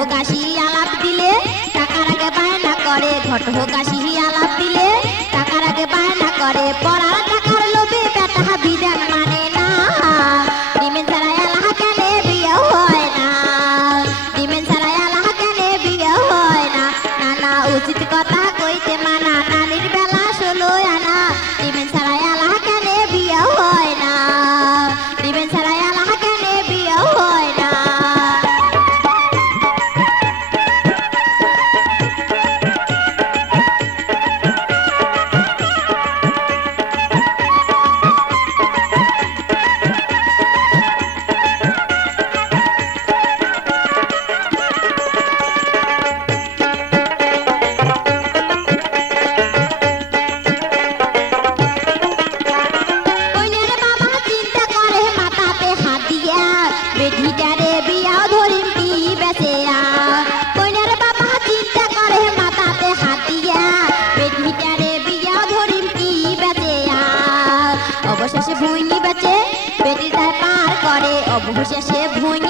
হোক আসি আলাপ দিলে টাকার আগে বায়না করে, ঘট হোক আসি আলাপ দিলে টাকার আগে বায়না করে। পড়ার টাকার লোভে বেটা বিধান মানে না, ডিমেন ছাড়া এলাহ কেন বিয়ে হয় না, ডিমেন ছাড়া এলাহ কেন বিয়ে হয় না। নানা উচিত কথা কইতে মানা, নানির বেলা 16 আনা, ডিমেন ছাড়া এলাহ কেন বিয়ে হয় না, ডিমেন ছাড়া এলাহ কেন বিয়ে হয় না। বেটিটারে বিয়াও ধরিম কি বেচেয়া, কইনার বাবা চিন্তা করে মাথাতে হাত দিয়া, বেটিটারে বিয়াও ধরিম কি বেচেয়া। অবশেষে ভুইনি বেচে বেটিটায় পার করে, অবশেষে ভুইনি